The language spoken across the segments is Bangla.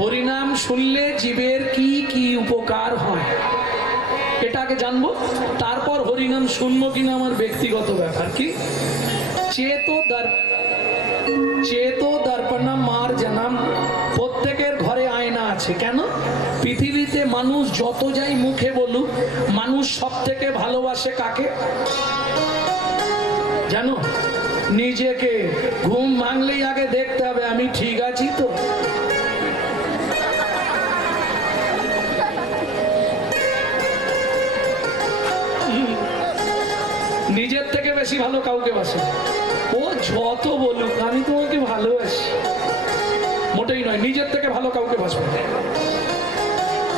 হরিনাম শুনলে জীবের কি কি উপকার হয় এটা আগে জানবো, তারপর হরিনাম শুনবো কিনা আমার ব্যক্তিগত ব্যাপার। কি চেতো দর্পণম মার জনম, প্রত্যেকের ঘরে আয়না আছে। কেন? পৃথিবীতে মানুষ যত যাই মুখে বলুক, মানুষ সব থেকে ভালোবাসে কাকে জানো? নিজেকে। ঘুম ভাঙলেই আগে দেখতে হবে আমি ঠিক আছি তো। নিজের থেকে বেশি ভালো কাউকে বাসে। ও যত বলুক আমি তোমাকে ভালোবাসি, মোটেই নয়, নিজের থেকে ভালো কাউকে বাসবে।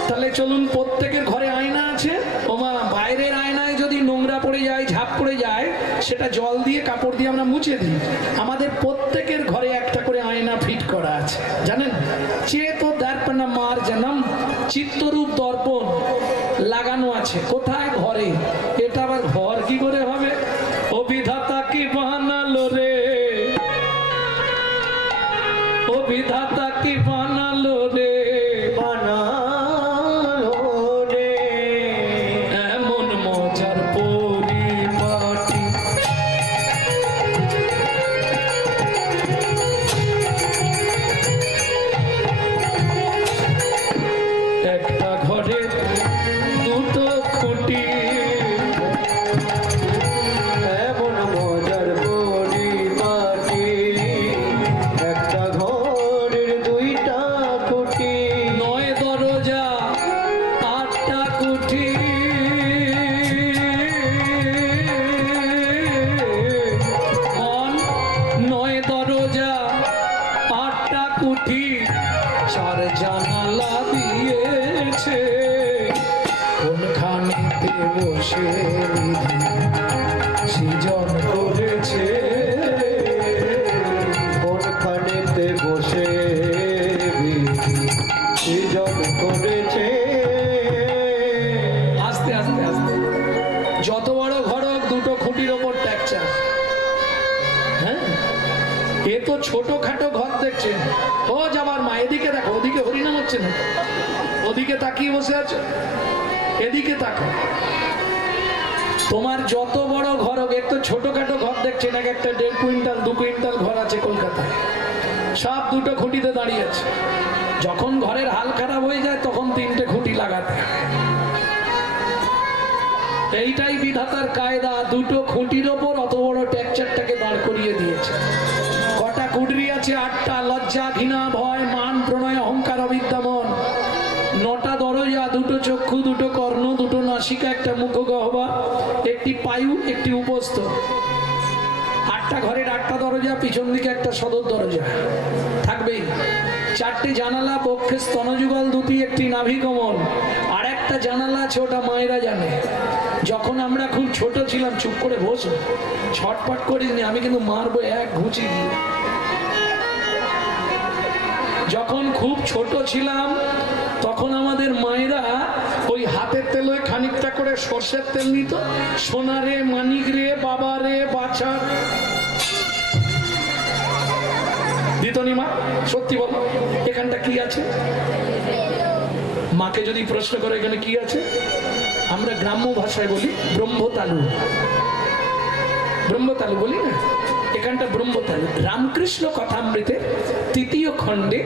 তাহলে চলুন, প্রত্যেকের ঘরে আয়না আছে। ওমা, বাইরের আয়নায় যদি নোংরা পড়ে যায়, ঝাঁপ পড়ে যায়, সেটা জল দিয়ে কাপড় দিয়ে আমরা মুছে দিই। আমাদের প্রত্যেকের ঘরে একটা করে আয়না ফিট করা আছে, জানেন? চেতো দর্পণম মার জনম, চিত্তরূপ দর্পণ লাগানো আছে। কোথায়? ঘরে। এটা আবার ঘর কি করে হবে? ও বিধাতা কি বানালো রে, ও বিধাতা কি বানালো রে, এমন মজার পরিপাটি। একটা ঘরে দুটো খুঁটি, এমন মজার পরিপাটি, একটা ঘরের দুইটা খুঁটি, 9 দরজা 8টা কুঠি, মন 9 দরজা 8টা কুঠি, 4 জানালা দিয়েছে, কোনখানেতে বসে বিধি সৃজন করেছে, কোনখানেতে বসে বিধি সৃজন করেছে। আস্তে আস্তে আস্তে। যত বড় ঘর হোক, দুটো খুঁটির ওপর ট্যাকচার। হ্যাঁ, এ তো ছোটখাটো ঘর দেখছেন। ও যাবার মা, এদিকে দেখো, ওদিকে হরিনাম হচ্ছে না, ওদিকে তাকিয়ে বসে আছো, এদিকে তাকো। তোমার যত বড় ঘর হোক, একটু ছোটখাটো ঘর দেখছেন, এক একটা 1.5 কুইন্টাল 2 কুইন্টাল ঘর আছে কলকাতায়, সব দুটো খুঁটিতে দাঁড়িয়ে আছে। যখন ঘরের হাল খারাপ হয়ে যায়, তখন 3টে খুঁটি লাগাতে হয়। এইটাই বিধাতার কায়দা, দুটো খুঁটির ওপর অত বড় ট্যাকচারটাকে দাঁড় করিয়ে দিয়েছে। কটা কুডরি আছে? 8টা। লজ্জা, ঘৃণা, ভয়, মান, প্রণয়, অহংকার, অবিদ্যামন। 9টা দরজা, 2টো চক্ষু, 2টো কর্ণ, 2টো নাসিকা, একটা মুখ গহ্বর, একটি পায়ু, একটি উপস্থ। 8টা ঘরের 8টা দরজা, পিছন দিকে একটা সদর দরজা থাকবেই। 4টে জানালা, পক্ষে স্তনযুগল দুটি, একটি নাভি কমল। আর একটা জানালা আছে, ওটা মায়েরা জানে। যখন আমরা খুব ছোট ছিলাম, চুপ করে বসো, ছটপট করিনি, আমি কিন্তু মারবো এক ঘুচি দিয়ে। যখন খুব ছোট ছিলাম, তখন আমাদের মায়েরা ওই হাতের তেলে খানিকটা করে সর্ষের তেল নিত। সোনারে, মানিক রে, বাবা রে, বাছা দিতনি মা? সত্যি বলো, এখানটা কি আছে? মাকে যদি প্রশ্ন করে এখানে কি আছে, আমরা গ্রাম্য ভাষায় বলি ব্রহ্মতালু। ব্রহ্মতালু বলি না, এখানটা ব্রহ্মতালু। রামকৃষ্ণ কথামৃতে 3য় খণ্ডে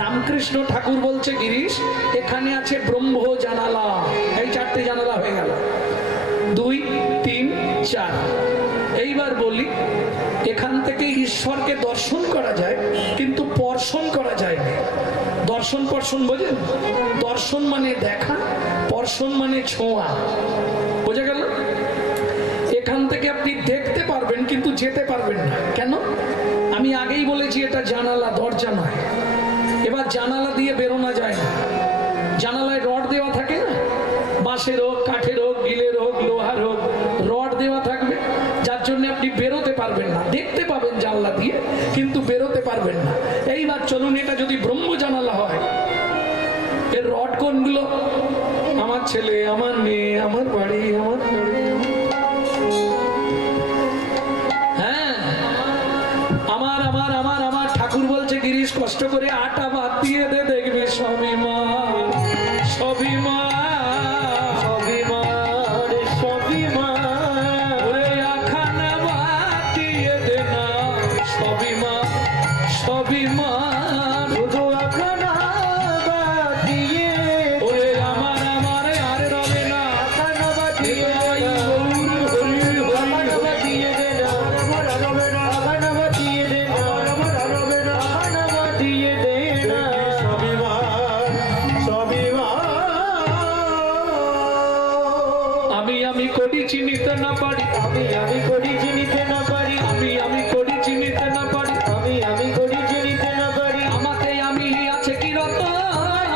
রামকৃষ্ণ ঠাকুর বলছে, গিরিশ এখানে আছে ব্রহ্ম জানালা। এই 4টে জানালা হয়ে গেল, 2, 3, 4। এইবার বলি, এখান থেকে ঈশ্বরকে দর্শন করা যায়, কিন্তু পর্শন করা যায় না। দর্শন পর্শন বোঝেন? দর্শন মানে দেখা, পর্শন মানে ছোঁয়া। বোঝা গেল? এখান থেকে আপনি দেখতে পারবেন, কিন্তু যেতে পারবেন না। কেন? আমি আগেই বলেছি, এটা জানালা, দরজা নয়। এবার জানালা দিয়ে বেরোনো যায় না। জানালায় রড দেওয়া থাকে না, বাঁশের হোক, কাঠের হোক, গিলের হোক, লোহার হোক, রড দেওয়া থাকবে, যার জন্য আপনি বেরোতে পারবেন না। দেখতে পাবেন জানলা দিয়ে, কিন্তু বেরোতে পারবেন না। এইবার চলুন, এটা যদি ব্রহ্ম জানালা হয়, এর রড কোনগুলো? আমার ছেলে, আমার মেয়ে, আমার বাড়ি, আমার বাড়ি। হ্যাঁ, আমার আমার আমার আমার ঠাকুর বলছে, গিরিশ কষ্ট করে আটা বাদ দিয়ে দে, দেখবি স্বাভিমান স্বাভিমান স্বাভিমান স্বাভিমান ওরে আখানা বাতিয়ে দে না স্বাভিমান স্বাভিমান শুধু আখানা বাদিয়ে ওরে আমার আমার আর রবে না আখানা বাদিয়ে হরি হরি দিয়ে দে না আখানা বাদিয়ে দে না আখানা বাদিয়ে দে না স্বাভিমান স্বাভিমান আমি করি চিনিতে না পারি আমি করি চিনিতে না পারি আমি করি চিনিতে না পারি আমি করি চিনিতে না পারি আমাতে আমি আছে কি রত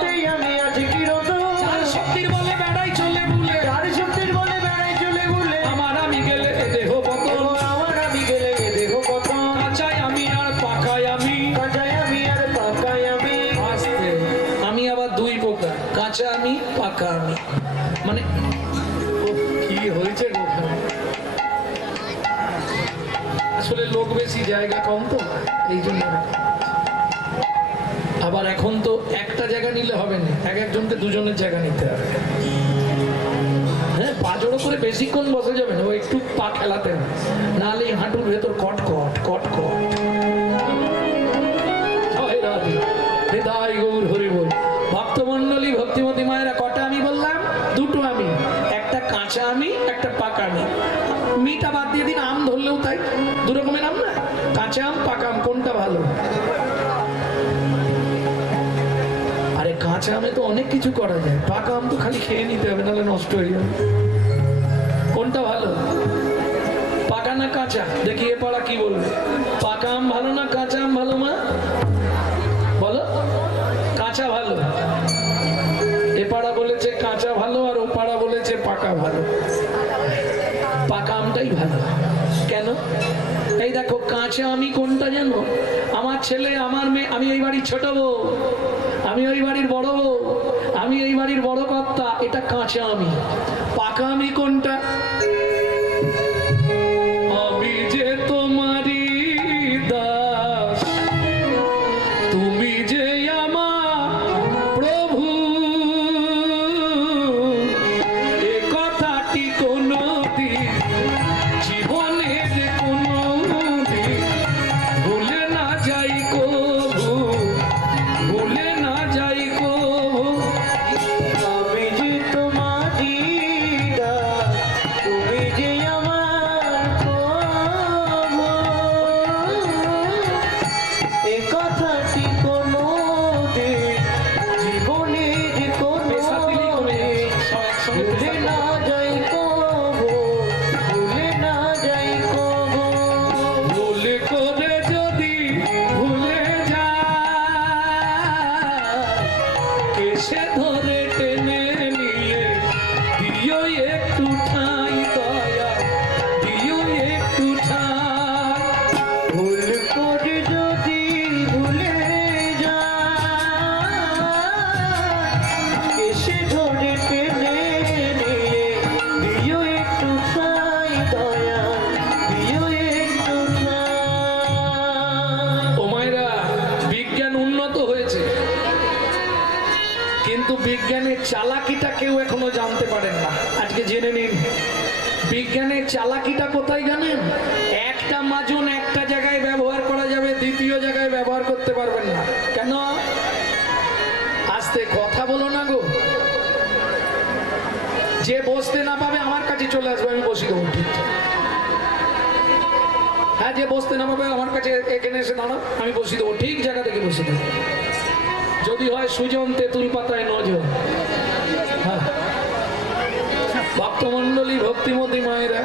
তাই আমি আছি কি রত চার শক্তির বলে বেড়াই চলে ভুলে আর শক্তির বলে বেড়াই চলে বলে আমার আমি গেলে দেহ পতন আমার আমি গেলে দেহ কত কাঁচাই আমি আর পাকাই আমি কাঁচায় আমি আর পাকায় আমি আস্তে আমি আবার দুই প্রকার কাঁচা আমি পাকা আমি মানে উফ, কি হয়েছে গো ওখানে? আসলে লোক বেশি জায়গা কম তো এই জন্য আবার এখন তো একটা জায়গা নিলে হবে না এক একজনকে দুজনের জায়গা নিতে হবে হ্যাঁ পা জোড়ো করে বেশিক্ষণ বসে যাবে না ও একটু পা খেলাতে হবে নাহলে এই হাঁটুর ভেতর কট কট কট কট জয় রাধে হৃদয় গৌর হরি বল ভক্তমণ্ডলী ভক্তিমতী মায়েরা কটা আমি বললাম দুটো আমি একটা কাঁচা আমি একটা পাকা আমি মিটা বাদ দিয়ে দিন আম ধরলেও তাই দু রকমের আম না কাঁচা আম পাকা আম কোনটা ভালো আরে কাঁচা আমে তো অনেক কিছু করা যায় পাকা আম তো খালি খেয়ে নিতে হবে নাহলে নষ্ট হয়ে যাবে কোনটা ভালো পাকা না কাঁচা দেখি এ পাড়া কি বলবে পাকা আম ভালো না কাঁচা আম ভালো মা বলো কাঁচা ভালো এ পাড়া বলেছে কাঁচা ভালো আর ও পাড়া বলেছে পাকা ভালো পাকা আমটাই ভালো কেন এই দেখো কাঁচা আমি কোনটা জানো আমার ছেলে আমার মেয়ে আমি এই বাড়ির ছোট বউ আমি ওই বাড়ির বড় বউ আমি এই বাড়ির বড় কর্তা এটা কাঁচা আমি পাকা আমি কোনটা আমি যে তোমারই দাস তুমি যে আমার প্রভু এ কথাটি কোনদিন জীবনের কোনদিন ভুলে না যাই কভু ভুলে না যাই কভু আমি যে তোমারই দাস, তুমি যে আমার প্রভু। এ কথাটি কোনোদিন জীবনের পেশা দিলেই কমে কোনোদিন যাবে। সব একসঙ্গে ভুলে পেশা না যাই কভু, ভুলে না যাই কভু। ভুল করে যদি ভুলে যায় এসে ধরে টেনে নিয়ে দিও একটু ঠাঁই দয়া দিও একটু ঠাঁই ভুল করে যদি ভুলে যায় এসে ধরে টেনে নিয়ে দিও একটু ঠাঁই দয়া দিও একটু ঠাঁই ও মায়েরা বিজ্ঞান উন্নত হয়েছে কিন্তু বিজ্ঞানের চালাকিটা কেউ এখনো জানতে পারেন না আজকে জেনে নিন বিজ্ঞানের চালাকিটা কোথায় জানেন একটা মাজুন একটা জায়গায় ব্যবহার করা যাবে দ্বিতীয় জায়গায় ব্যবহার করতে পারবেন না কেন আস্তে কথা বলো না গো যে বসতে না পাবে আমার কাছে চলে আসবে আমি বসি দেবো ঠিক হ্যাঁ যে বসতে না পাবে আমার কাছে এখানে এসে দাঁড়াও আমি বসি দেবো ঠিক জায়গা থেকে বসে দেবো যদি হয় সুজন তেঁতুল পাতায় নজর হ্যাঁ ভক্তমণ্ডলী ভক্তিমতী মায়েরা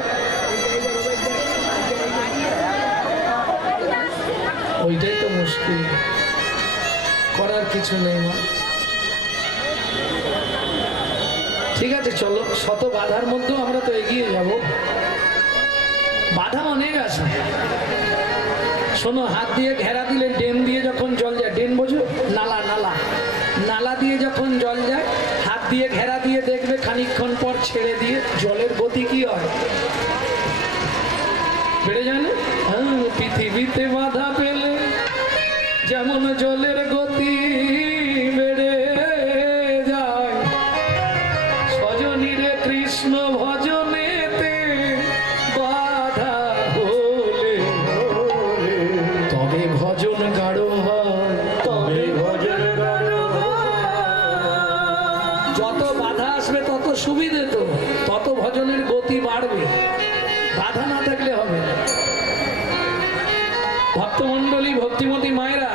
ওইটাই তো মুশকিল করার কিছু নেই মা ঠিক আছে চলো শত বাধার মধ্যেও আমরা তো এগিয়ে যাব বাধা অনেক আছে শোনো হাত দিয়ে ঘেরা দিলে ড্রেন দিয়ে যখন জল যায় ড্রেন বোঝো নালা নালা নালা দিয়ে যখন জল যায় হাত দিয়ে ঘেরা দিয়ে দেখবে খানিকক্ষণ পর ছেড়ে দিয়ে জলের গতি কি হয় বেড়ে যায় না হ্যাঁ, পৃথিবীতে বাধা পেলে যেমন জলের গতি বেড়ে সুবিধে তো, তত ভজনের গতি বাড়বে, বাধা না থাকলে হবে না। ভক্তমণ্ডলী, ভক্তিমতী মায়েরা,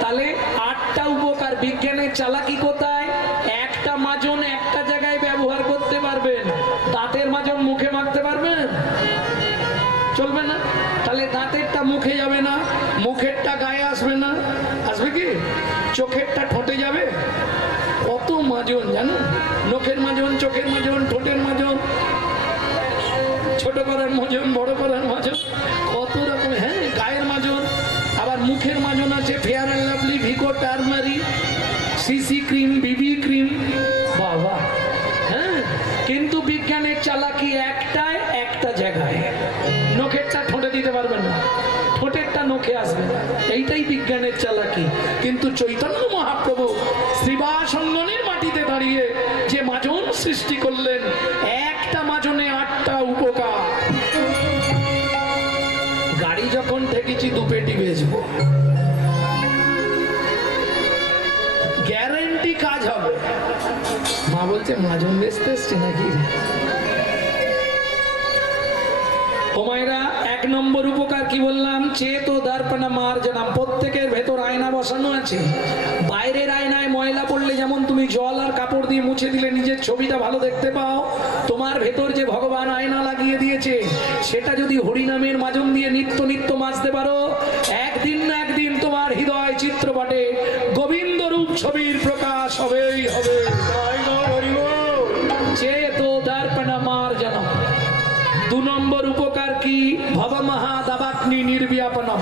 তাহলে 8টা উপকার। বিজ্ঞানের চালাকি কোথায়? একটা মাজন একটা জায়গায় ব্যবহার করতে পারবেন, দাঁতের মাজন মুখে মাখতে পারবেন? চলবে না। তাহলে দাঁতেরটা মুখে যাবে না, মুখেরটা গায়ে আসবে না, আসবে কি? চোখেরটা ঠোঁটে যাবে। কত মাজন জানো, নখের মাজন, চোখের মাজন, ঠোঁটের মাজন, ছোট করার মাজন, বড় করার মাজন, কত রকম। হ্যাঁ, গায়ের মাজন, আবার মুখের মাজন আছে fair and lovely, Vicco, turmeric, CC cream, BB cream, বাবা। হ্যাঁ, কিন্তু বিজ্ঞানের চালাকি একটাই, একটা জায়গায়। নখেরটা ঠোঁটে দিতে পারবেন না, ঠোঁটেরটা নখে আসবে না, এইটাই বিজ্ঞানের চালাকি। কিন্তু চৈতন্য মহাপ্রভু শ্রীবাসঙ্গনের মাটিতে দাঁড়িয়ে যে মাজন সৃষ্টি করলেন, একটা মাজনে 8টা উপকার। গাড়ি যখন ঠেকেছি 2 পেটি বেচবো, গ্যারান্টি কাজ হবে। মা বলছে মাজন বেচতে এসছে নাকি? ও মায়েরা, 1 নম্বর উপকার কি বললাম? চেতো দর্পণ মার্জনম। প্রত্যেকের ভেতর আয়না বসানো আছে। বাইরের আয়নায় ময়লা পড়লে যেমন তুমি জল আর কাপড় দিয়ে মুছে দিলে নিজের ছবিটা ভালো দেখতে পাও, তোমার ভেতর যে ভগবান আয়না লাগিয়ে দিয়েছে, সেটা যদি হরিনামের মাজন দিয়ে নিত্য নিত্য মাজতে পারো, একদিন না একদিন তোমার হৃদয় চিত্রপটে গোবিন্দ রূপ ছবির প্রকাশ হবেই হবে। চেতো দর্পণ মার্জনম। 2 নম্বর উপকার কি? ভব মহাদাবাগ্নি নির্ব্যাপনম।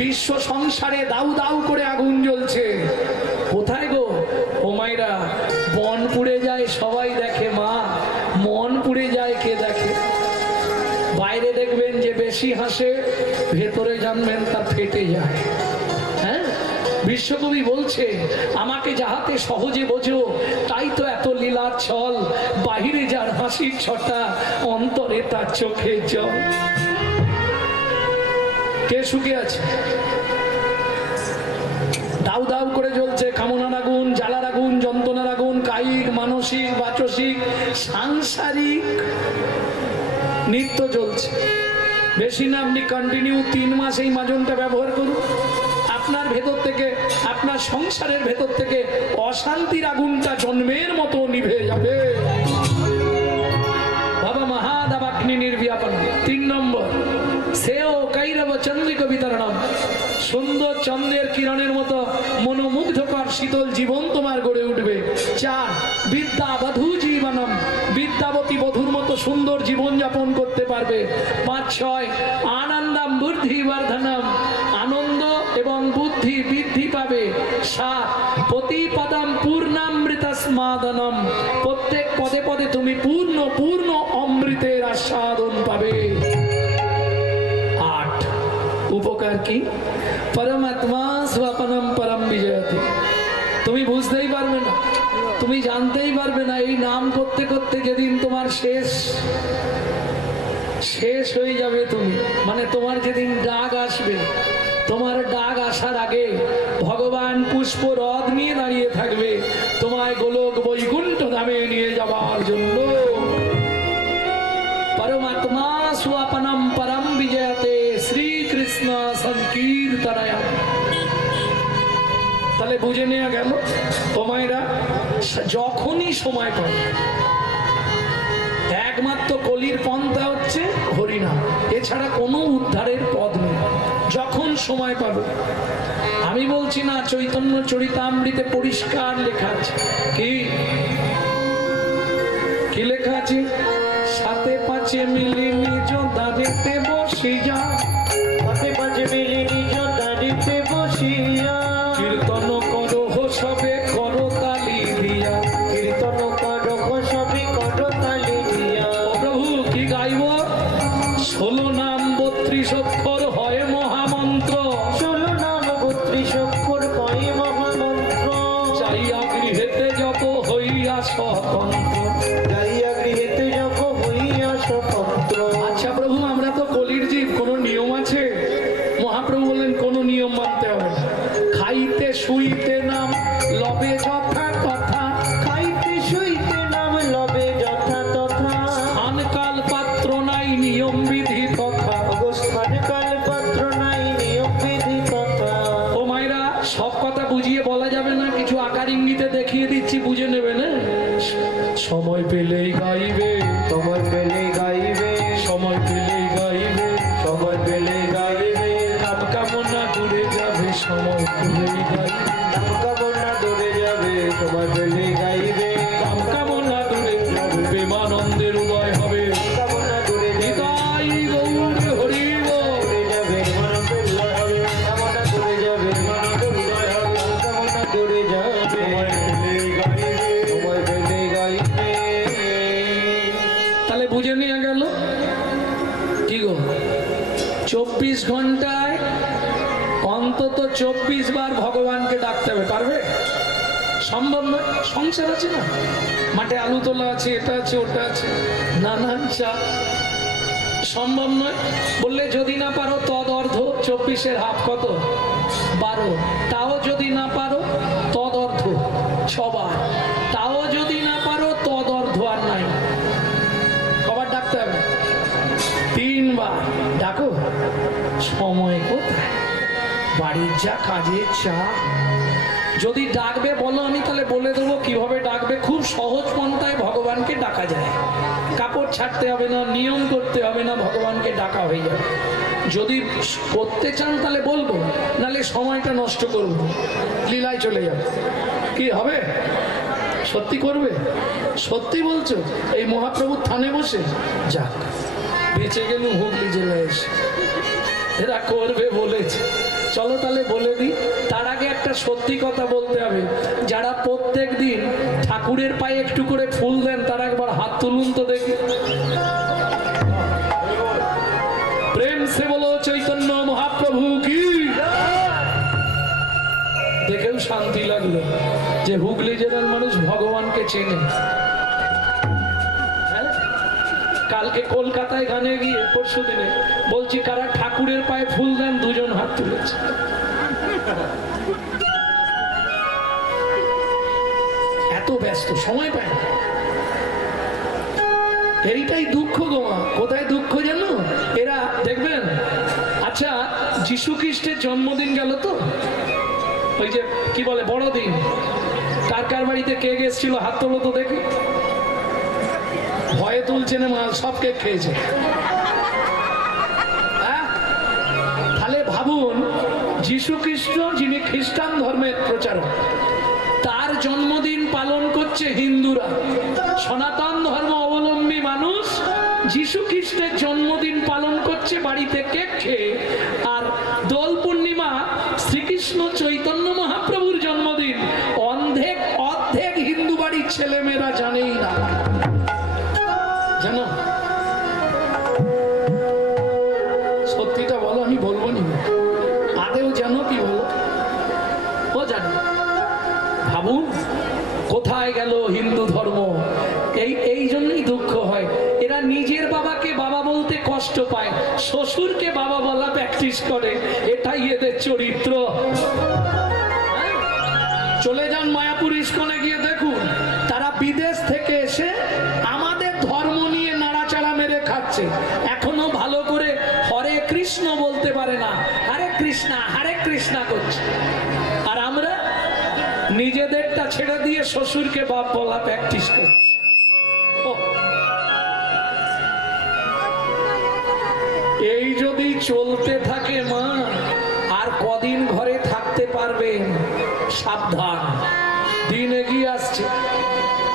বিশ্ব সংসারে দাউ দাউ করে আগুন জ্বলছে। কোথায় গো? ও মায়েরা, বন পুড়ে যায় সবাই দেখে, মা মন পুড়ে যায় কে দেখে? বাইরে দেখবেন যে বেশি হাসে, ভেতরে জানবেন তা ফেটে যায়। হ্যাঁ, বিশ্বকবি বলছে, আমাকে যাহাতে সহজে বোঝো, তাই তো এত লীলার ছল। বাহিরে যার হাসির ছটা, অন্তরে তার চোখে জল। কে সুখে আছে? দাউ দাউ করে জ্বলছে কামনার আগুন, জ্বালার আগুন, যন্ত্রণার আগুন, কায়িক, মানসিক, বাচসিক, সাংসারিক নিত্য জ্বলছে। বেশি না, আপনি কন্টিনিউ 3 মাস এই মাজনটা ব্যবহার করুন, আপনার ভেতর থেকে, আপনার সংসারের ভেতর থেকে অশান্তির আগুনটা জন্মের মতো নিভে যাবে। বাবা মহাদাবাগ্নি নির্ব্যাপন। 3 নম্বর, সেও কৈরব চন্দ্রিক বিতরণম। সুন্দর চন্দ্রের কিরণের মতো মনোমুগ্ধকর শীতল জীবন তোমার গড়ে উঠবে। 4, বিদ্যা বধূ জীবনম। বিদ্যাবতী বধূর মতো সুন্দর জীবন যাপন করতে পারবে। 5, 6, আনন্দম বুদ্ধি বর্ধনম। আনন্দ এবং বুদ্ধি বৃদ্ধি পাবে। 7, প্রতিপদম পূর্ণামৃত স্মাদনম। প্রত্যেক পদে পদে তুমি পূর্ণ পূর্ণ অমৃতের আস্বাদন পাবে। 8 উপকার কি? পরমাত্মা স্বপনম পরম বিজয়তি। তুমি বুঝতেই পারবে না, তুমি জানতেই পারবে না, এই নাম করতে করতে যেদিন তোমার শেষ হয়ে যাবে, তুমি মানে তোমার যেদিন ডাক আসবে, তোমার ডাক আসার আগে ভগবান পুষ্প রথ নিয়ে দাঁড়িয়ে থাকবে তোমায় গোলক বৈকুণ্ঠ ধামে নিয়ে যাবার জন্য। পরমাত্মা স্বপনম পরম বিজয়তে শ্রীকৃষ্ণ সংকীর্তনয়া। তাহলে বুঝে নেওয়া গেল, তোমায়রা যখনই সময় পাবে, একমাত্র কলির পন্থা হচ্ছে হরিনাম, এছাড়া কোনো উদ্ধারের পথ নেই। যখন সময় পাবে, আমি বলছি না, চৈতন্য চরিতামৃতে পরিষ্কার লেখা আছে। কি লেখা আছে? 7 5 মিলি নিজ দাঁড়িতে বসিয়া, 7 5 মিলি নিজ দাঁড়িতে বসিয়া, কীর্তন করো সবে করো তালি দিয়া। কীর্তন করো সবে করো তালি দিয়া। ও প্রভু, কি গাইব? 16 নাম 32 অক্ষর হয় মহামন্ত্র। 16 নাম 32 অক্ষর হয় মহামন্ত্র। চাইয়া গৃহেতে জপ হইয়া স্বতন্ত্র। যাইয়া গৃহেতে জপ হইয়া স্বতন্ত্র। আচ্ছা প্রভু, আমরা তো কলির জীব, কোনো নিয়ম আছে? মহাপ্রভু বললেন কোনো নিয়ম মানতে হবে না। খাইতে শুইতে নাম লবে যথা কথা। খাইতে শুইতে নাম লবে যথা টিভিতে দেখিয়ে দিচ্ছি, বুঝে নেবে না। সময় পেলেই গাইবে, সময় পেলে গাইবে, সময় পেলেই গাইবে, সময় পেলে গাইবে, কাম কামনা দূরে যাবে, সময় পেলেই গাইবে, কামনা দূরে যাবে, সময় পেলে গাইবে, কাম কামনা দূরে যাবে, প্রেমানন্দের উদয় হবে। কামনা দূরে যাবে, নিতাই গৌর হরি বল। দূরে যাবে, কামনা দূরে যাবে, কামনা দূরে যাবে, সময় পেলে গাইবে। তাহলে বুঝে নিয়ে গেল কি গো, 24 ঘন্টায় অন্তত 24 বার ভগবানকে ডাকতে হবে। পারবে? সম্ভব নয়। সংসার আছে না, মাঠে আলু তোলা আছে, এটা আছে, ওটা আছে, নানান চাপ, সম্ভব নয়। বললে যদি না পারো তদ অর্ধ, 24-এর হাফ কত? 12। তাও যদি না পারো তদ অর্ধ 6 বার, তাও যদি না পারো তদ অর্ধ আর নাই। কবার ডাকতে হবে? 3 বার। ডাকো। সময় কোথায়? বাড়ির যা কাজের চাপ। যদি ডাকবে বলো, আমি তাহলে বলে দেবো কিভাবে ডাকবে। খুব সহজ পন্থায় ভগবানকে ডাকা যায়। কাপড় ছাড়তে হবে না, নিয়ম করতে হবে না, ভগবানকে ডাকা হয়ে যাবে। যদি করতে চান তাহলে বলবো, নাহলে সময়টা নষ্ট করবো, লীলায় চলে যাবে। কি হবে? সত্যি করবে? সত্যি বলছো? এই মহাপ্রভুর থানে বসে? যাক, বেঁচে গেল হুগলি জেলায় এসে। এরা করবে বলেছে, চলো তাহলে বলে দিই। তার আগে একটা সত্যি কথা বলতে হবে। যারা প্রত্যেক দিন ঠাকুরের পায়ে একটু করে ফুল দেন, তারা একবার হাত তুলুন তো দেখি। প্রেম সে বলো চৈতন্য মহাপ্রভু কি। দেখেও শান্তি লাগলো যে হুগলি জেলার মানুষ ভগবানকে চেনে। হ্যাঁ? কালকে কলকাতায় গানে গিয়ে পরশু দিনে বলছি কারা ঠাকুরের পায়ে ফুল দেন, 2 জন হাত তুলেছে। এত ব্যস্ত, সময় পায় না। এইটাই দুঃখ গোমা। কোথায় দুঃখ জানো? এরা দেখবেন, আচ্ছা যিশু খ্রিস্টের জন্মদিন গেল তো, ওই যে কি বলে বড়দিন, কার কার বাড়িতে কেক এসেছিল হাত তোলো তো দেখি। ভয়ে তুলছে না, সব কেক খেয়েছে। তাহলে ভাবুন, যিশু খ্রিস্ট যিনি খ্রিস্টান ধর্মের প্রচারক, তার জন্মদিন পালন করছে হিন্দুরা। সনাতন ধর্ম অবলম্বী মানুষ যিশু খ্রিস্টের জন্মদিন পালন করছে বাড়িতে কেক খেয়ে। আর দোল পূর্ণিমা শ্রীকৃষ্ণ চৈতন্য মহাপ্রভুর জন্মদিন অর্ধেক হিন্দু বাড়ির ছেলেমেয়েরা জানেই না। জানো? সত্যিটা বলো, আমি বলবো নি। আদেও জানো কি বলো? ও জানো। ভাবুন কোথায় গেল হিন্দু ধর্ম। এই জন্যই দুঃখ হয়। এরা নিজের বাবাকে বাবা বলতে কষ্ট পায়, শ্বশুরকে বাবা বলা প্র্যাকটিস করে। এটাই এদের চরিত্র। হ্যাঁ? চলে যান মায়াপুর ইস্কনে গিয়ে দেখুন, তারা বিদেশ থেকে এসে আমাদের ধর্ম নিয়ে নাড়াচাড়া মেরে খাচ্ছে। এখনো ভালো করে হরে কৃষ্ণ বলতে পারে না, হরে কৃষ্ণা করছে। আর আমরা নিজেদেরটা ছেড়ে দিয়ে শ্বশুরকে বাপ বলা প্র্যাকটিস করছি। এই যদি চলতে থাকে মা, আর কদিন ঘরে থাকতে পারবেন? সাবধান, দিন এগিয়ে আসছে।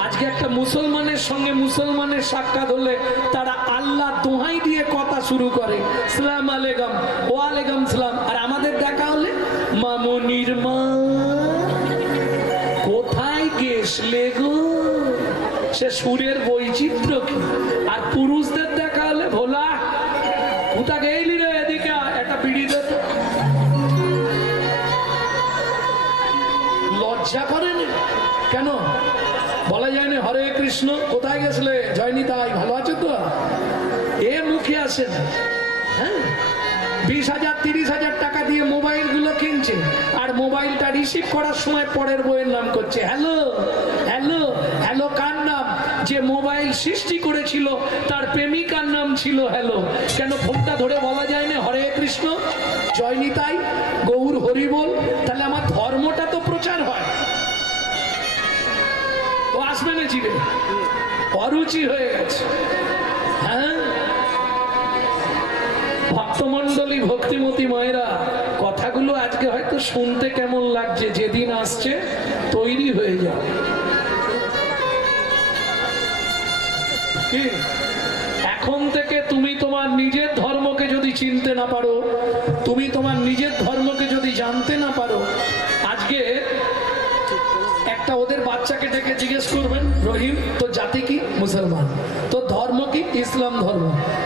আজকে একটা মুসলমানের সঙ্গে মুসলমানের সাক্ষাৎ হলে তারা আল্লাহ দোহাই দিয়ে কথা শুরু করে, সালাম আলাইকুম, ওয়ালাইকুম সালাম। আর আমাদের দেখা হলে মামনির মা কোথায় গেছলে গো, সে সুরের বৈচিত্র্য কি। আর পুরুষদের দেখা হলে ভোলা কোথা গেলি রে, এদিকে একটা বিড়ি দে। লজ্জা করেন কেন? বলা যায় না হরে কৃষ্ণ, কোথায় গেছিলে জয়নি তাই, ভালো আছো তো? এ মুখে আসেন। হ্যাঁ, 20,000 30,000 টাকা দিয়ে মোবাইল গুলো কিনছে, আর মোবাইলটা রিসিভ করার সময় পরের বইয়ের নাম করছে। হ্যালো হ্যালো হ্যালো কার নাম? যে মোবাইল সৃষ্টি করেছিল তার প্রেমিকার নাম ছিল হ্যালো। কেন ফোনটা ধরে বলা যায় না হরে কৃষ্ণ, জয় নিতাই, গৌর হরি বল? তাহলে আমার ধর্মটা তো প্রচার হয়। আসবে না জিভে, অরুচি হয়ে গেছে। হ্যাঁ, ভক্তমণ্ডলী, ভক্তিমতী মায়েরা, কথাগুলো আজকে হয়তো শুনতে কেমন লাগছে, যেদিন আসছে তৈরি হয়ে যাও। কি এখন থেকে তুমি তোমার নিজের ধর্মকে যদি চিনতে না পারো, তুমি তোমার নিজের ধর্মকে যদি জানতে না পারো, আজকে একটা ওদের বাচ্চাকে ডেকে জিজ্ঞেস করবেন, রহিম তোর জাতি কি? মুসলমান। তোর ধর্ম কি? ইসলাম ধর্ম।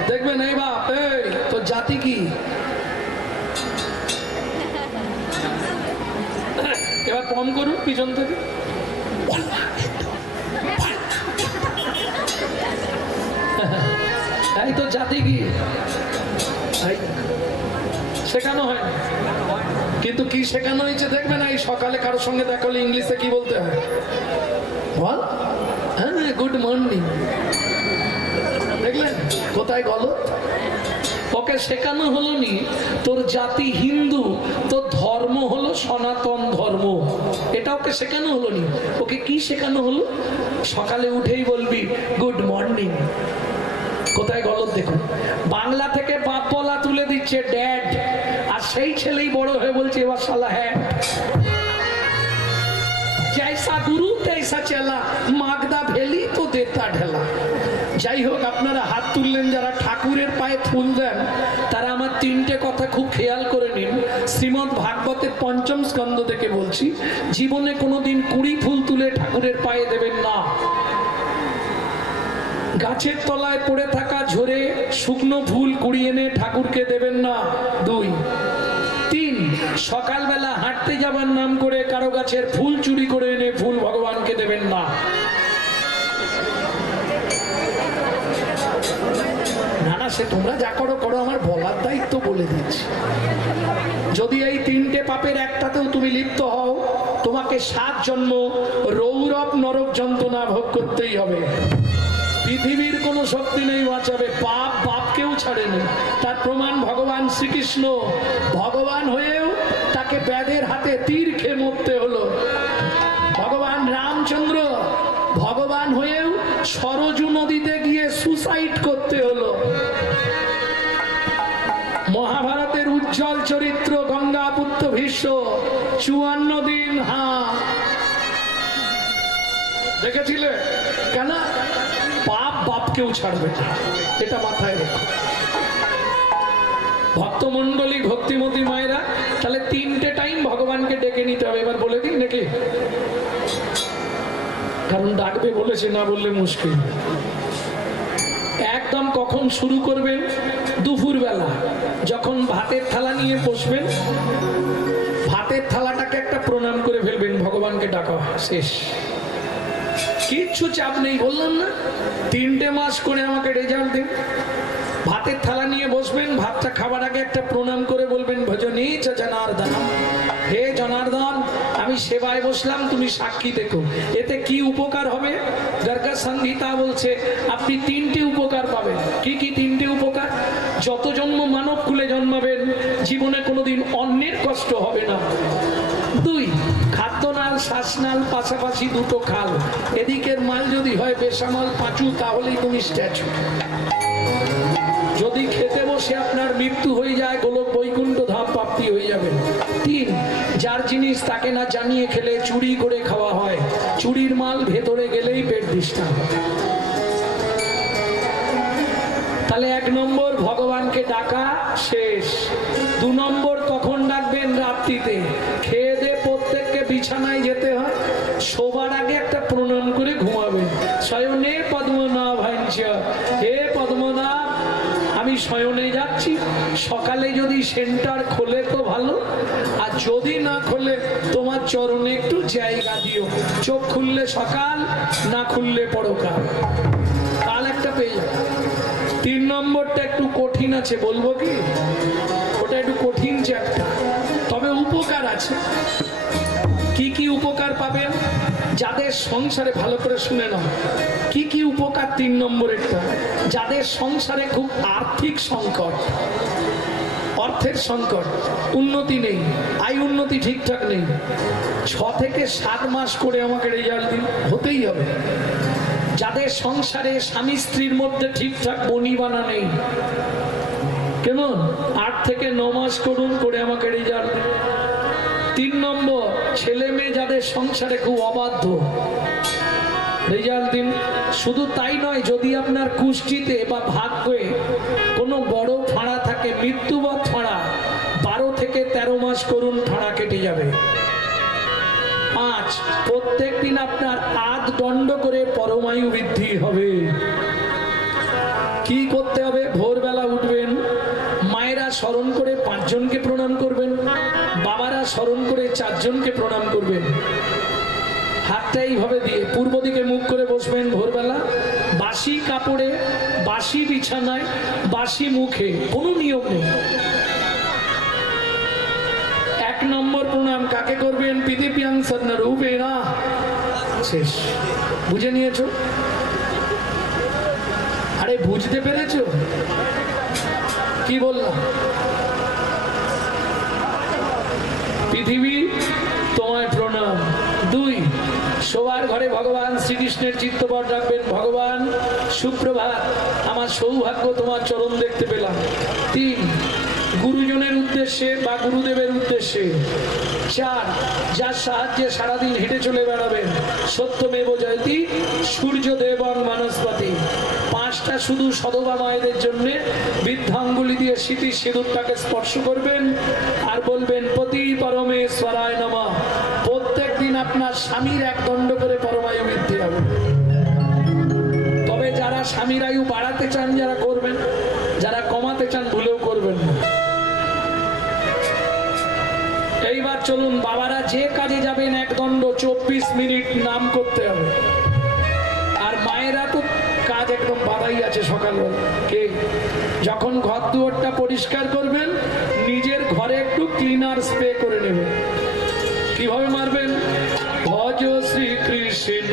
দেখবেন এই বাপ, এই তোর জাতি কি? এবার কম করুন পিছন থেকে। এই তোর জাতি কি? শেখানো হয়, কিন্তু কি শেখানো হয়েছে দেখবে না, এই সকালে কারোর সঙ্গে দেখা হলে ইংলিশে কি বলতে হয়? বল, হ্যাঁ গুড মর্নিং। দেখলেন কোথায় গলত? ওকে শেখানো হলো নি তোর জাতি হিন্দু, তোর ধর্ম হলো সনাতন ধর্ম, এটা ওকে শেখানো হলো নি। ওকে কি শেখানো হলো? সকালে উঠেই বলবি গুড মর্নিং। কোথায় গলত দেখুন। বাংলা থেকে বাপ বলা তুলে দিচ্ছে ড্যাড, আর সেই ছেলেই বড় হয়ে বলছে এবার শালা হ্যাঁ। জৈসা গুরু তৈসা চেলা, মাগদা ভেলি তো দেতা ঢেলা। যাই হোক, আপনারা হাত তুললেন যারা ঠাকুরের পায়ে ফুল দেন, তারা আমার তিনটে কথা খুব খেয়াল করে নিন। শ্রীমদ্ ভাগবতের ৫ম স্কন্ধ থেকে বলছি, জীবনে কোনোদিন ২০ ফুল তুলে ঠাকুরের পায়ে দেবেন না। গাছের তলায় পড়ে থাকা ঝরে শুকনো ফুল কুড়িয়ে এনে ঠাকুরকে দেবেন না। ২, ৩, সকালবেলা হাঁটতে যাবার নাম করে কারো গাছের ফুল চুরি করে এনে ফুল ভগবানকে দেবেন না। না না, সে তোমরা যা করো করো, আমার বলার দায়িত্ব বলে দিচ্ছি। যদি এই তিনটে পাপের একটাতেও তুমি লিপ্ত হও, তোমাকে ৭ জন্ম রৌরব নরক যন্ত্রণা ভোগ করতেই হবে। পৃথিবীর কোনো শক্তি নেই বাঁচাবে। পাপ বাপকেও ছাড়েনি। তার প্রমাণ ভগবান শ্রীকৃষ্ণ। ভগবান হয়েও তাকে ব্যাধের হাতে তীর খেয়ে মরতে হলো। ভগবান রামচন্দ্র ভগবান হয়েও সরজু নদীতে গিয়ে সুসাইড করতে হলো। মহাভারতের উজ্জ্বল চরিত্র গঙ্গাপুত্র ভীষ্ম ৫৪ দিন দেখেছিলে কেন? পাপ বাপকেও ছাড়বে না, এটা মাথায় রেখো। ভক্তমণ্ডলী, ভক্তিমতী মায়েরা, তাহলে ৩টে টাইম ভগবানকে ডেকে নিতে হবে। এবার বলে দিই নাকি? কারণ ডাকবে বলেছে, না বললে মুশকিল। একদম কখন শুরু করবেন? দুপুরবেলা যখন ভাতের থালা নিয়ে বসবেন, ভাতের থালাটাকে একটা প্রণাম করে ফেলবেন, ভগবানকে ডাকা শেষ। কিচ্ছু চাপ নেই, বললাম না ৩টে মাস করে আমাকে রেজাল্ট দিন। ভাতের থালা নিয়ে বসবেন, ভাতটা খাবার আগে একটা প্রণাম করে বলবেন, ভজনী চ জনার্দন, হে জনার্দন আমি সেবায় বসলাম, তুমি সাক্ষী দেখো। এতে কি উপকার হবে? গর্গা সংহিতা বলছে আপনি 3টে উপকার পাবেন। কি কি 3টে উপকার? যত জন্ম মানব কুলে জন্মাবেন, জীবনে কোনোদিন অন্যের কষ্ট হবে না। 2, খাদ্যনাল শ্বাসনাল পাশাপাশি দুটো খাল। এদিকের মাল যদি হয় বেসামাল পাঁচু, তাহলেই তুমি স্ট্যাচু। যদি খেতে বসে আপনার মৃত্যু হয়ে যায়, গোলক বৈকুণ্ঠ ধাম প্রাপ্তি হয়ে যাবে। 3, যার জিনিস তাকে না জানিয়ে খেলে চুরি করে খাওয়া হয়, চুরির মাল ভেতরে গেলেই পেট ডিস্টার্ব। তাহলে 1 নম্বর ভগবানকে ডাকা শেষ। 2 নম্বর কখন ডাকবেন? রাত্রিতে। খেয়ে দিয়ে প্রত্যেককে বিছানায় যেতে হয়, শোবার আগে একটা প্রণাম করে ঘুমাবেন। শয়নে পদ্মনাভাঞ্চ, হে পদ্মনাভ আমি শয়নে যাচ্ছি। সকালে যদি সেন্টার খোলে তো ভালো, আর যদি না খোলে তোমার চরণে একটু জায়গা দিও। চোখ খুললে সকাল, না খুললে পরকাল। কাল একটা পেয়ে যাবে। 3 নম্বরটা একটু কঠিন আছে, বলবো কি? ওটা একটু কঠিন চ্যাপ্টার, তবে উপকার আছে। কি কি উপকার পাবেন? যাদের সংসারে, ভালো করে শুনে নাও কি কি উপকার। 3 নম্বরেরটা, যাদের সংসারে খুব আর্থিক সংকট, অর্থ অর্থের সংকট, উন্নতি নেই, আয় উন্নতি ঠিকঠাক নেই, 6 থেকে 7 মাস করে আমাকে রেজাল্ট দিন, হতেই হবে। যাদের সংসারে স্বামী স্ত্রীর মধ্যে ঠিকঠাক বনিবানা নেই, কেমন 8 থেকে 9 মাস করুন, করে আমাকে রেজাল্ট দিন। 3 নম্বর, ছেলে মেয়ে যাদের সংসারে খুব অবাধ্য, রেজাল্ট দিন। শুধু তাই নয়, যদি আপনার কুষ্টিতে বা ভাগ্যে কোনো বড় ফাঁড়া থাকে, মৃত্যুবৎ ফাঁড়া, 12 থেকে 13 মাস করুন, ফাঁড়া কেটে যাবে। 5, প্রত্যেক দিন আপনার আধ দণ্ড করে পরমায়ু বৃদ্ধি হবে। কি করতে হবে? ভোরবেলা উঠবেন, মায়েরা স্মরণ করে 5 জনকে প্রণাম করবেন, বাবারা স্মরণ করে 4 জনকে প্রণাম করবেন। হাতটা এইভাবে দিয়ে পূর্ব দিকে মুখ করে বসবেন ভোরবেলা, বাসি কাপড়ে, বাসি বিছানায়, বাসি মুখে, কোনো নিয়ম নেই। 1 নম্বর প্রণাম কাকে করবেন? পৃথিবীং সন্নরূপেণা। শেষ। বুঝে নিয়েছো? আরে বুঝতে পেরেছো কি বললাম? পৃথিবী তোমায় প্রণাম। 2, শোবার ঘরে ভগবান শ্রীকৃষ্ণের চিত্তপট রাখবেন। ভগবান সুপ্রভাত, আমার সৌভাগ্য তোমার চরণ দেখতে পেলাম। 3, গুরুজনের উদ্দেশ্যে বা গুরুদেবের উদ্দেশ্যে। 4, যার সাহায্যে সারাদিন হেঁটে চলে বেড়াবেন, সত্যমেব জয়তি সূর্যদেবং বনস্পতি। 5টা শুধু সধবা মায়েদের জন্য, বৃদ্ধাঙ্গুলি দিয়ে স্মৃতি সিঁদুরটাকে স্পর্শ করবেন আর বলবেন পতি পরমেশ্বরায় নমঃ। প্রত্যেক দিন আপনার স্বামীর 1 দণ্ড করে পরমায়ু বৃদ্ধি হবে। তবে যারা স্বামীর আয়ু বাড়াতে চান, যারা করবেন, যারা কমাতে চান ভুলেও করবেন না। এইবার চলুন, বাবারা যে কাজে যাবেন 1 দণ্ড 24 মিনিট নাম করতে হবে। আর মায়েরা তো কাজ একদম বাধাই আছে সকালবেলা। কে যখন ঘর দুয়ারটা পরিষ্কার করবেন, নিজের ঘরে একটু ক্লিনার স্প্রে করে নেবেন। কিভাবে মারবেন? ভজ শ্রীকৃষ্ণ,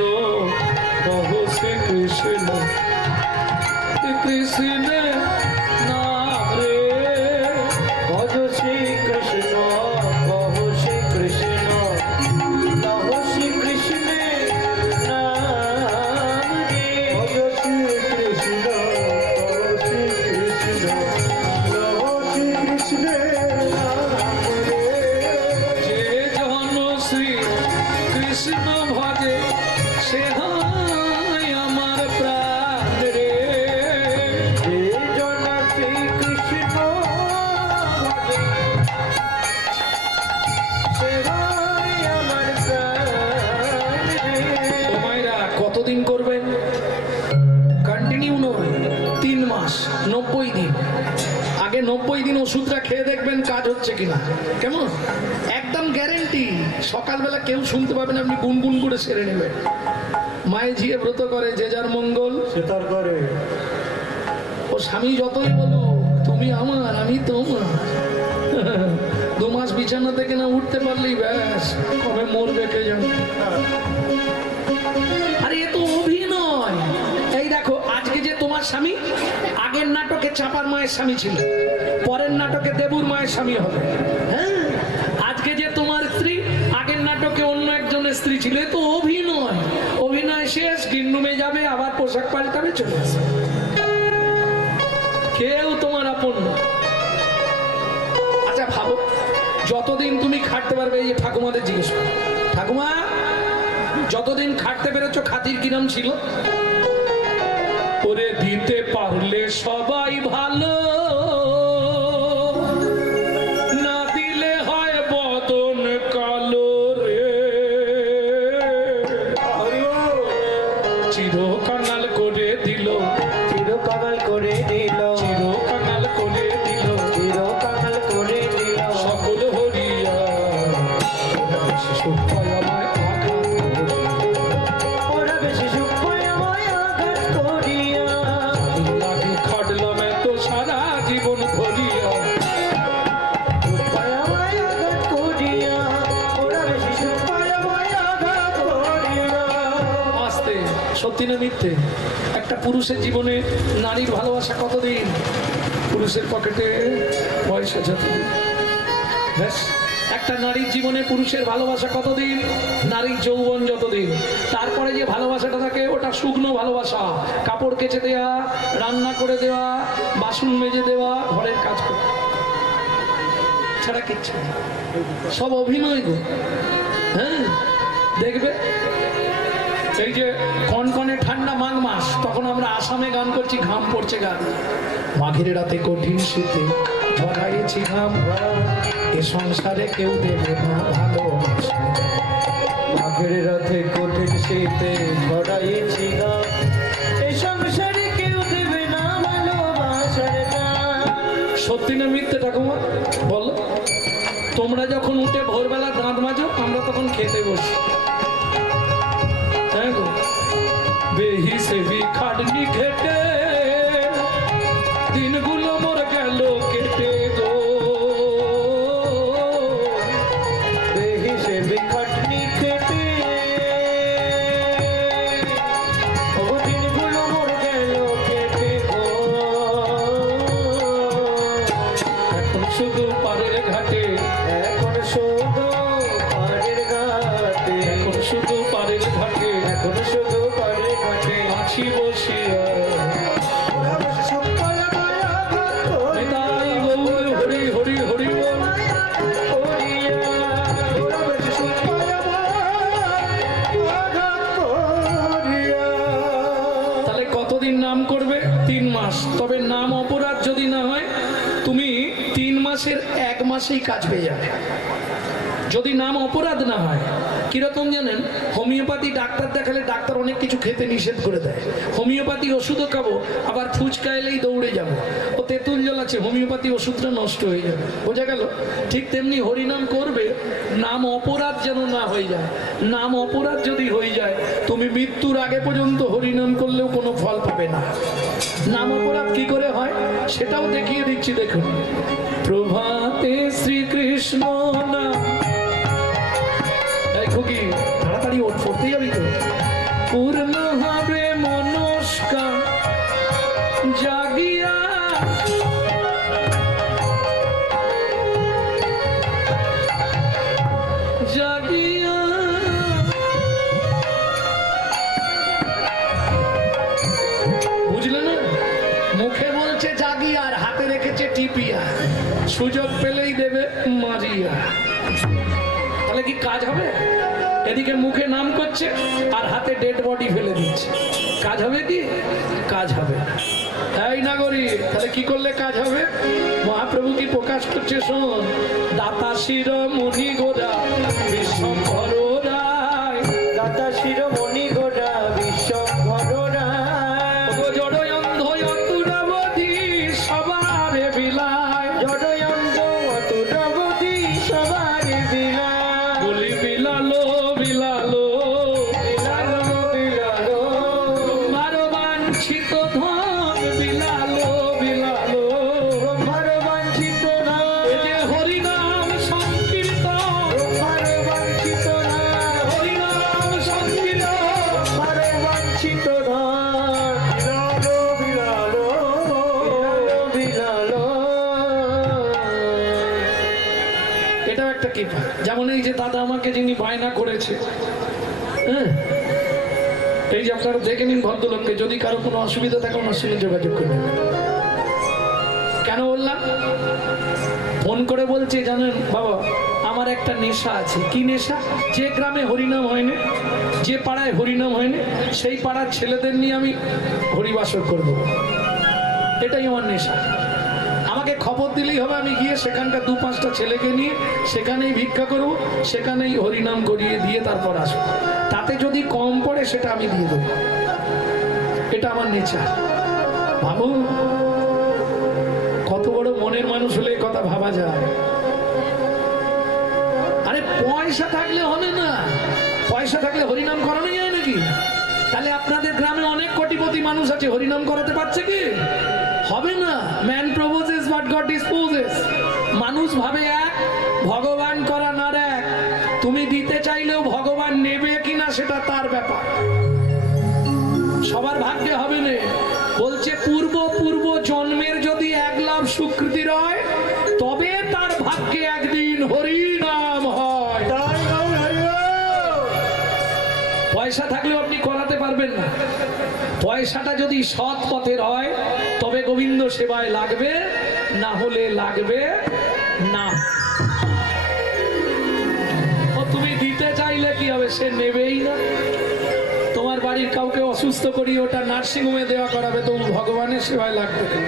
কহ শ্রীকৃষ্ণ, কৃষ্ণ নাম রে, ভজ শ্রীকৃষ্ণ, কহ শ্রীকৃষ্ণ, কহ শ্রীকৃষ্ণের নাম রে। ভজ শ্রীকৃষ্ণ, কহ শ্রীকৃষ্ণ, কহ শ্রীকৃষ্ণের নাম রে। যে জন শ্রী কৃষ্ণ ভজে, সে হয় আমার প্রাণ রে। যে জন শ্রীকৃষ্ণ ভজে, সে হয় আমার প্রাণ রে। ও মায়েরা, কতদিন করবেন? কন্টিনিউ নয়, 3 মাস, 90 দিন। আগে 90 দিন ওষুধটা খেয়ে দেখবেন কাজ হচ্ছে কিনা। কেমন? একদম গ্যারেন্টি। সকালবেলা কেউ শুনতে পাবেন, আপনি গুনগুন করে সেরে নেবেন। মায়ে ঝিয়ে ব্রত করে, যে যার মঙ্গল সে তার করে। ও স্বামী যতই বলো তুমি আমার, আমি তোমার। 2 মাস বিছানা থেকে না উঠতে পারলেই ব্যাস, কবে মরবে কে জানে। আরে এ তো অভিনয়। এই দেখো, আজকে যে তোমার স্বামী, আগের নাটকে চাপার মায়ের স্বামী ছিল, পরের নাটকে দেবুর মায়ের স্বামী হবে। হ্যাঁ, আজকে যে তোমার স্ত্রী, আগের নাটকে অন্য একজনের স্ত্রী ছিল। এ তো অভিনয়। অভিনয় শেষ, গিন্নুমে যাবে, আবার পোশাক পাল্টাবে, চলে আসবে। কেউ তোমার আপন না। আচ্ছা ভাবো, যতদিন তুমি খাটতে পারবে, এই যে ঠাকুমাদের জিজ্ঞেস করো, ঠাকুমা যতদিন খাটতে পেরেছো, খাতির কিরম ছিল? করে দিতে পারলে সবাই ভালো, না দিলে হয় বদন কালো রে। চিরকাঙাল করে দিল, চিরকাঙাল করে দিল, চিরকাঙাল করে দিল, চিরকাঙাল করে দিল। সকল হরিয়া সুখ পায় আমায় আঘাত করিয়া। ওরা বেশি সুখ পায় আমায় আঘাত করিয়া। লাগে খাটলাম এত সারা জীবন ধরিয়া, সুখ পায় আমায় আঘাত করিয়া। ওরা বেশি সুখ পায় আমায় আঘাত করিয়া। আস্তে, সত্যি না মিথ্যে? একটা পুরুষের জীবনে নারীর ভালোবাসা কতদিন? পুরুষের পকেটে পয়সা যতদিন, ব্যাস। একটা নারীর জীবনে পুরুষের ভালোবাসা কতদিন? নারীর যৌবন যতদিন। তারপরে যে ভালোবাসাটা থাকে ওটা শুকনো ভালোবাসা, কাপড় কেচে দেওয়া, রান্না করে দেওয়া, বাসন মেজে দেওয়া, ঘরের কাজ করে, ছাড়া কিচ্ছু না। সব অভিনয় গো। হ্যাঁ, দেখবে এই যে কনকনে ঠান্ডা মাঘ মাস, তখন আমরা আসামে গান করছি, ঘাম পড়ছে গান। মাঘের রাতে কঠিন শীতে ঝরাইছি ঘাম, এ সংসারে কেউ দেবে না ভালোবাসা। মাঘের রাতে কঠিন শীতে ঝরাইছি গান, এই সংসারে কেউ দেবে না ভালোবাসার গান। সত্যি না মিথ্যে ঠাকুমা বলো? তোমরা যখন উঠে ভোরবেলা দাঁত মাজো, আমরা তখন খেতে বসি। হ্যাঁ গো, বেহি সে ভি খাটনি খেটে দিনগুলো মোর গেল কেটে গো। বেহি সে বিখাটনি খেটে ও দিনগুলো মোর গেল কেটে গো। এখন শুধু পাড়ের ঘাটে, এখন শুধু পাড়ের ঘাটে, এখন শুধু পাড়ের ঘাটে এখন শুধু পাড়ের ঘাটে আছি বসিয়া। ওরা বসে সকালে মায়া ঘাত করি, নিতাই গৌর হরি হরি হরি বল। করিয়া। ওরা বসে সকালে মায়া ঘাত করিয়া। তাহলে কতদিন নাম করবে? 3 মাস। তবে নাম অপরাধ যদি না হয়, তুমি 3 মাসের 1 মাসেই কাজ পেয়ে যাবে। যদি নাম অপরাধ না হয়, কিরকম জানেন? হোমিওপ্যাথি ডাক্তার দেখালে ডাক্তার অনেক কিছু খেতে নিষেধ করে দেয়। হোমিওপ্যাথি ওষুধও খাবো, আবার ফুচকা এলেই দৌড়ে যাবো, ও তেঁতুল জল আছে, হোমিওপ্যাথি ওষুধটা নষ্ট হয়ে যাবে। বোঝা গেল? ঠিক তেমনি হরিনাম করবে, নাম অপরাধ যেন না হয়ে যায়। নাম অপরাধ যদি হয়ে যায়, তুমি মৃত্যুর আগে পর্যন্ত হরিনাম করলেও কোনো ফল পাবে না। নাম অপরাধ কি করে হয় সেটাও দেখিয়ে দিচ্ছি, দেখুন। প্রভাতে শ্রীকৃষ্ণ নাম, এই খুকি তাড়াতাড়ি ওঠ, পড়তে যাবি তো। পূর্ণ হবে মনস্কার জাগিয়া, জাগিয়া। বুঝলে না? মুখে বলছে জাগিয়া আর হাতে রেখেছে টিপিয়া, সুযোগ পেলেই দেবে মারিয়া। তাহলে কি কাজ হবে? এদিকে মুখে নাম করছে আর হাতে ডেড বডি ফেলে দিচ্ছে, কাজ হবে কি? কাজ হবে না। এই নাগরিক, তাহলে কি করলে কাজ হবে? মহাপ্রভু কি প্রকাশ করছে শোন। দাতা শির মুনি গোরা বিশ্বম্ভর রায়, দাতা শিরোমণি গোরা বিশ্বম্ভর রায়, ও জড় অন্ধ অতুরাবধি সবারে বিলায়, জড়য়ন্ত অতুরাবধি সবারে বিলায়। বলি বিলালো বিলালো বিলালো বিলালো, ব্রহ্মার বাঞ্ছিত ধন বিলালো বিলালো। ব্রহ্মার বাঞ্ছিত নাম, এই যে হরিনাম সংকীর্তন, ব্রহ্মার বাঞ্ছিত নাম, হরিনাম সংকীর্তন। ব্রহ্মার বাঞ্ছিত নাম। বিলালো বিলালো, বিলালো বিলালো। এটাও একটা কৃপা। যেমন এই যে দাদা আমাকে যিনি বায়না করেছে, হ্যাঁ, এই যে আপনারা দেখে নিন ভদ্রলোককে, যদি কারো কোনো অসুবিধা থাকে ওনার সঙ্গে যোগাযোগ করবেন। কেন বললাম? ফোন করে বলছে জানেন বাবা, আমার একটা নেশা আছে। কি নেশা? যে গ্রামে হরিনাম হয়নি, যে পাড়ায় হরিনাম হয়নি, সেই পাড়ার ছেলেদের নিয়ে আমি হরিবাসর করে দেবো, এটাই আমার নেশা। আমাকে খবর দিলেই হবে, আমি গিয়ে সেখানকার 2-5টা ছেলেকে নিয়ে সেখানেই ভিক্ষা করব, সেখানেই হরিনাম করিয়ে দিয়ে তারপর আসবো। তাতে যদি কম পড়ে সেটা আমি দিয়ে দেবো, এটা আমার নেচার। ভাবুন কত বড় মনের মানুষ হলে এই কথা ভাবা যায়। আরে পয়সা থাকলে হবে না, পয়সা থাকলে হরিনাম করানো যায় নাকি? তাহলে আপনাদের গ্রামে অনেক কোটিপতি মানুষ আছে, হরিনাম করাতে পারছে কি? হবে না। Man proposes but god disposes. মানুষ ভাবে এক, ভগবান করা না এক। তুমি দিতে চাইলেও ভগবান নেবে কিনা সেটা তার ব্যাপার, সবার ভাগ্যে হবে না। বলছে পূর্ব পূর্ব জন্মের যদি 1 লাভ পয়সাটা যদি সৎ পথের হয় তবে গোবিন্দ সেবায় লাগবে, না হলে লাগবে না। ও তুমি দিতে চাইলে কি হবে, সে নেবেই না। তোমার বাড়ির কাউকে অসুস্থ করি ওটা নার্সিংহোমে দেওয়া করাবে, তো ভগবানের সেবায় লাগবে কেন?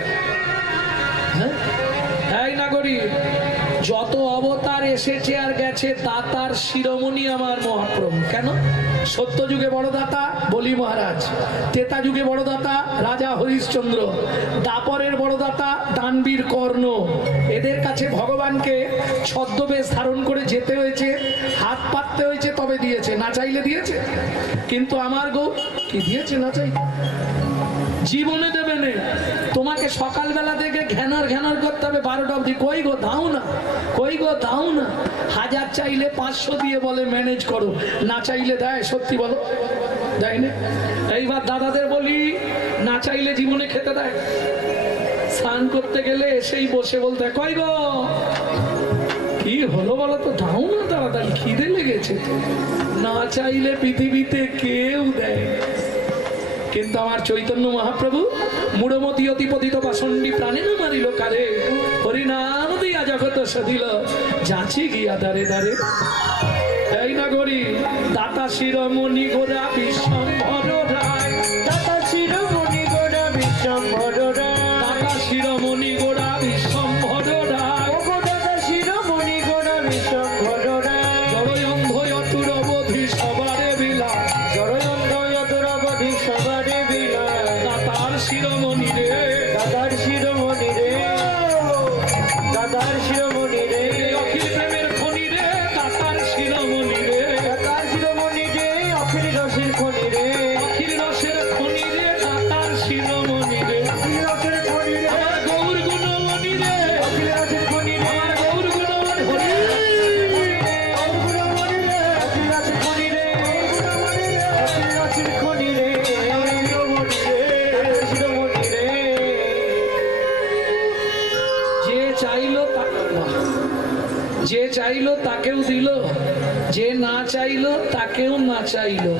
হ্যাঁ, এই নাগরিক, যত অবতার এসেছে আর গেছে দাতার শিরোমণি আমার মহাপ্রভু। কেন? সত্য যুগে বড় দাতা বলি মহারাজ, ত্রেতা যুগে বড় দাতা রাজা হরিশ্চন্দ্র, দাপরের বড় দাতা দানবীর কর্ণ। এদের কাছে ভগবানকে ছদ্মবেশ ধারণ করে যেতে হয়েছে, হাত পাততে হয়েছে, তবে দিয়েছে, না চাইলে দিয়েছে। কিন্তু আমার গো কি দিয়েছে না চাই, জীবনে দেবে না। তোমাকে সকালবেলা থেকে ঘ্যানার ঘ্যানার করতে হবে 12টা অবধি, কই গো দাও না, কই গো দাও না। 1000 চাইলে 500 দিয়ে বলে ম্যানেজ করো, না চাইলে দেয়? সত্যি বলো, দেয় না? এইবার দাদাদের বলি, না চাইলে জীবনে খেতে দেয়? স্নান করতে গেলে এসেই বসে বলতে হয়, কই গো কি হলো বলো তো, দাও না তাড়াতাড়ি, খিদে লেগেছে। না চাইলে পৃথিবীতে কেউ দেয়। কিন্তু আমার চৈতন্য মহাপ্রভু মূঢ়মতি অতিপতিত বাসন্ডী প্রাণে মারিল কারে, হরিনাম দিয়া জগত সদিল যাচি গিয়া দারে দারে। এই নগরী দাতা শিরোমণি গোরা বিশ্বম্ভর রায়, দাতা শিরোমণি গোরা বিশ্বম্ভর রায়, দাতা শিরোমণি গোরা বিশ্বম্ভর রায়, ওগো দাতা শিরোমণি গোরা বিশ্বম্ভর রায়, জড়য়ন্ধ অতুর অবধি সবারে বিলা, জড়য়ন্ধ যতর অবধি সবারে বিলায়, দাতার শিরোমণি রে, দাতার শিরোমণি রে, দাতার শিরোমণি রে, অখিল প্রেমের খনি রে, দাতার শিরোমণি রে, দাতার শিরোমণি রে, অখিল রসের খনি রে, অখিল রসের খনি রে, দাতার শিরোমণি রে, অখিল রসের খনি রে, আমার গৌর গুণমণি রে, অখিল রসের খনি রে, আমার গৌর গুণমণি হরি। অখিল রসের খনি রে, অখিল রসের খনি রে, শিরোমণি রে, শিরোমণি রে। যে চাইলো তাকেও দিল, যে না চাইলো তাকেও না চাইলো।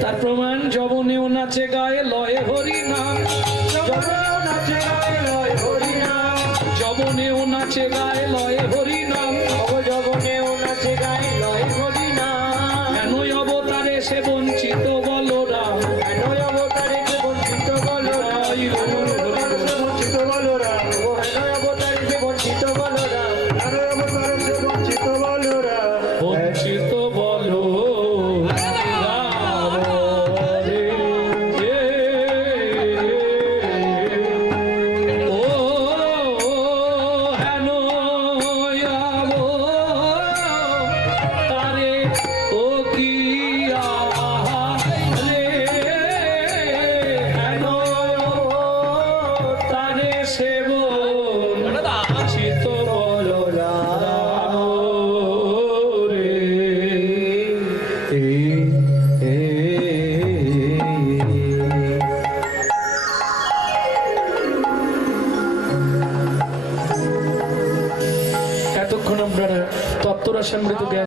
তার প্রমাণ যবনেও নাচে গায়ে লয়ে হরি নাম, জগনেও নাচে গায়ে লয় হরি নাম, যবনেও নাচে গায়ে লয়ে হরি নাম। ওগো জগনেও নাচে গায়ে লয় হরি নাম, কেন অবতারে সে বঞ্চিত বলরাম, কেন অবতারে সে বঞ্চিত বলরাম, কেন অবতারে সে বঞ্চিত বলরাম, ও কেন অবতারে সে বঞ্চিত বলরাম, কেন অবতারে সে বঞ্চিত বলরাম, বঞ্চিত বলো রাম রে, ও হেন তারে ও কি রে, হেন তারে সেব বঞ্চিত বলো রাম রে। এতক্ষণ আপনারা তত্ত্বরা সমৃদ্ধ জ্ঞান